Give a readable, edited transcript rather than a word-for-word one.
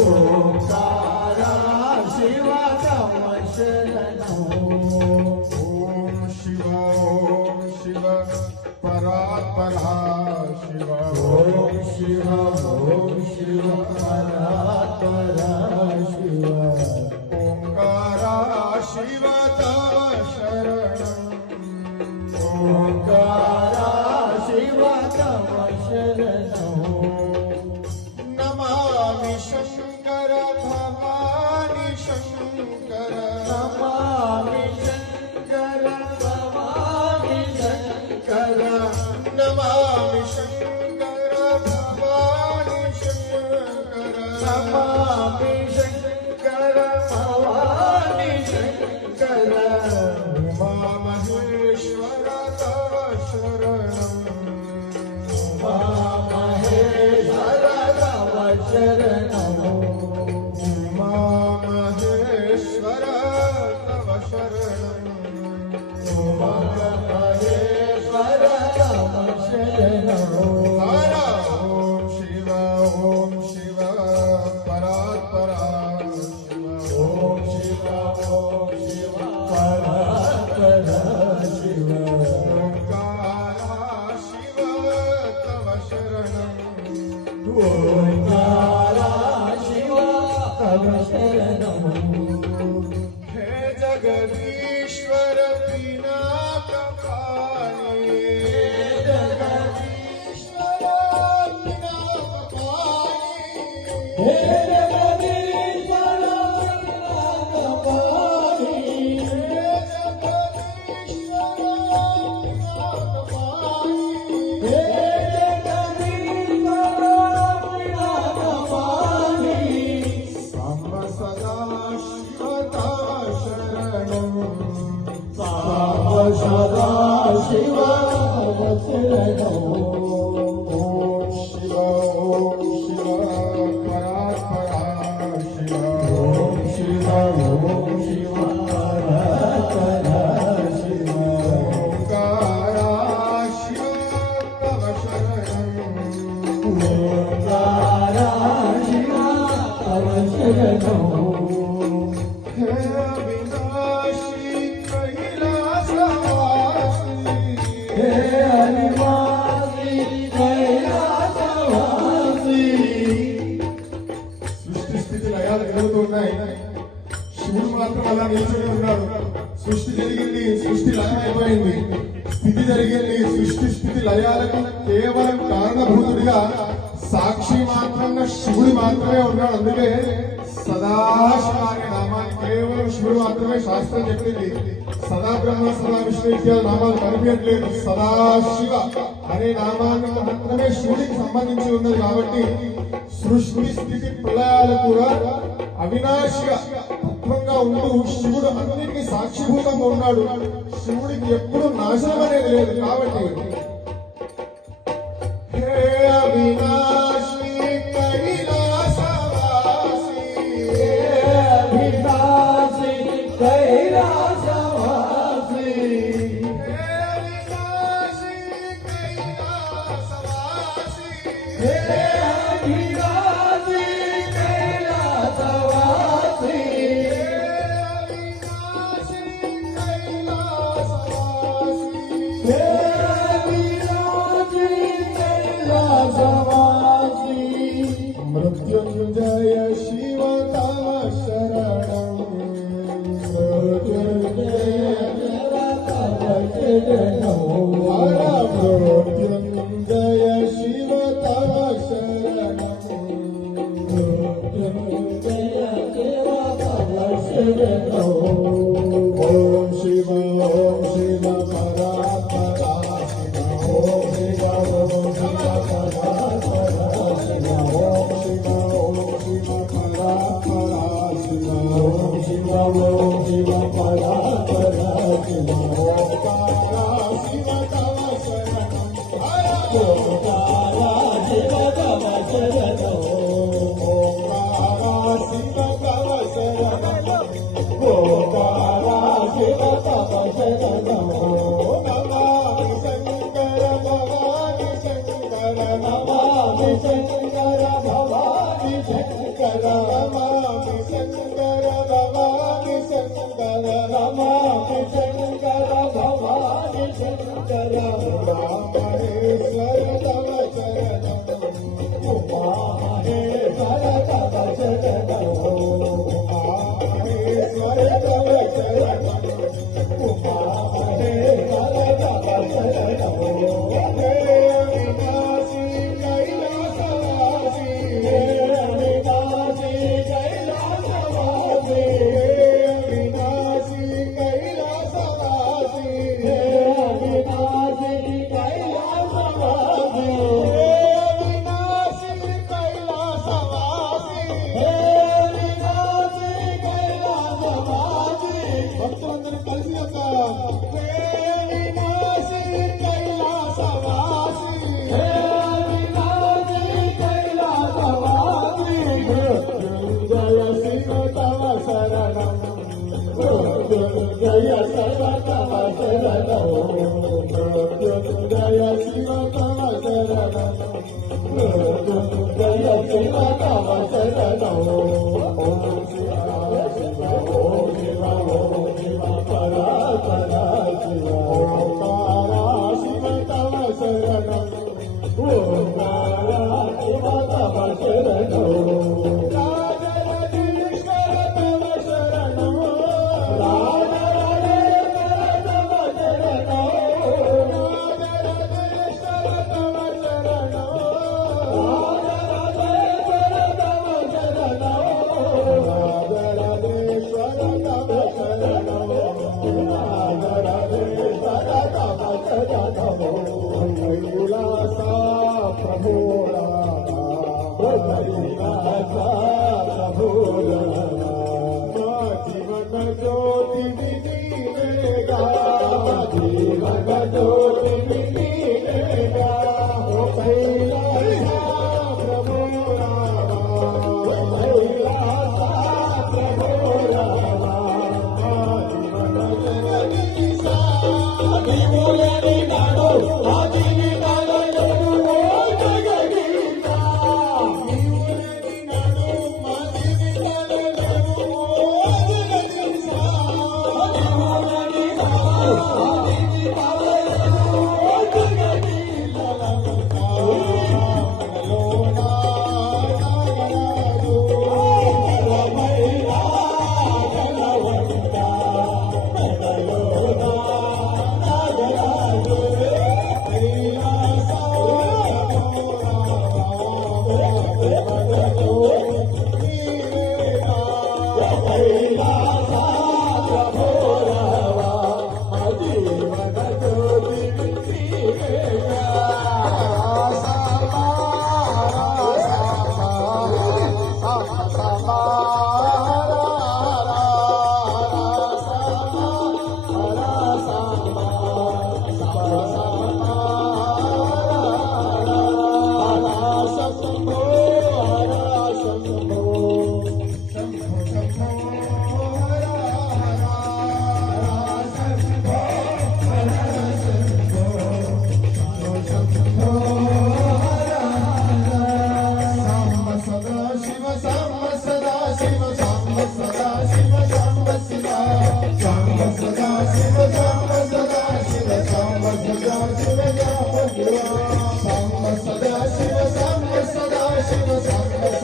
ओंकारा शिव तव शरणं। ओम शिव परात्परा शिव। ओम शिव परात्परा शिव। ओंकारा शिव तव शरणं। ओंकारा शिव तव शरणं। नमामि शंकर भवानी शंकर। नमामि शंकर भवानी शंकर। नमामि शंकर भवानी शंकर। नमामि शंकर भवानी शंकर। उमा महेश्वर तव शरणं। उमा महेश्वर तव शरणं। उमा महेश्वर तव शरणं। उमा महेश्वर तव शरणं। हर ओम शिव परात्परा शिव। ओम शिव परात्परा शिव। ओंकारा शिव तव शरणं। ओंकारा शिव तव शरणं। हे जगदीश्वर पिनाकपाणि। जगदीश्वर पिनाकपाणि। हे जगदीश्वर पिनाकपाणि। हे जगदीश्वर पिनाकपाणि। सांब सदा शिव तव शरणं। साव सदा शिव तव शरणं। ओम शिव परात्परा शिव। ओम शिव परात्परा शिव। ओंकारा शिव तव शरणं। ओंकारा शिव तव शरणं। हे अविनाशी कैलासवासी। हे अनिवासी कैलासवासी। సృష్టి స్థితి లయాలు జరుగుతున్నాయి. శివుడు మాత్రం అలా నిల్చొని ఉన్నాడు. సృష్టి జరిగింది, సృష్టి లయం అయిపోయింది. స్థితి జరిగింది, సృష్టి స్థితి లయాలకు కేవలం కారణభూతుడిగా సాక్షి మాత్రంగా శివుడు మాత్రమే ఉన్నాడు. అందుకే సదాశివ అనే నామాన్ని కేవలం శివుడు మాత్రమే శాస్త్రం చెప్పింది. సదా బ్రహ్మ సదా విష్ణు ఇత్యాది నామాలు కనిపించట్లేదు. సదాశివ అనే నామాన్ని మాత్రమే శివుడికి సంబంధించి ఉన్నది. కాబట్టి సృష్టి స్థితి ప్రళయాలు కూడా అవినాశిగా తత్వంగా ఉంటూ శివుడు అన్నిటికీ సాక్షిభూతంగా ఉన్నాడు. శివుడికి ఎప్పుడు నాశనం అనేది లేదు. కాబట్టి హే అవినాశి కైలాసవాసి। हे अविनाशी कैलासवासी। హే అవినాశి కైలాసవాసి। हे अविनाशी कैलासवासी। हे अविनाशी कैलासवासी। मृत्युंजय शिव तव शरणं। मृत्युंजय शिव तव शरणं। हर मृत्युंजय शिव तव शरणं। जय शिव तव शरणौ ओम शिव शिव ओम शिव परा परा शिव ओंकारा शिव तव शरणं ओंकारा शिव तव शरणौ राजराजेश्वर तव शरणं राजराजेश्वर तव शरणौ राजराजेश्वर तव शरणं राजराजेश्वर तव शरणौ राजराजेश्वर तव शरणं राजराजेश्वर तव शरणौ कैलासा प्रभो कैलासा प्रभु जीवन ज्योति विदीनेगा जीवन ज्योति मिलेगा कैलासा प्रभो कैलासा प्रभु रामा जीवन जगदीशा दिमुलनि नाडो आदिनि नाडो ओ जगदीशा నీవులేని నాడు మా జీవితాలు లేవు ఓ జగదీశా दिमुलनि नाडो आदिनि नाडो ओ जगदीशा రమయ్యా జనవంతా మెడలోనా నాగరాజు कैलासा प्रभो रामा जीवन ज्योति मिलेगा Samba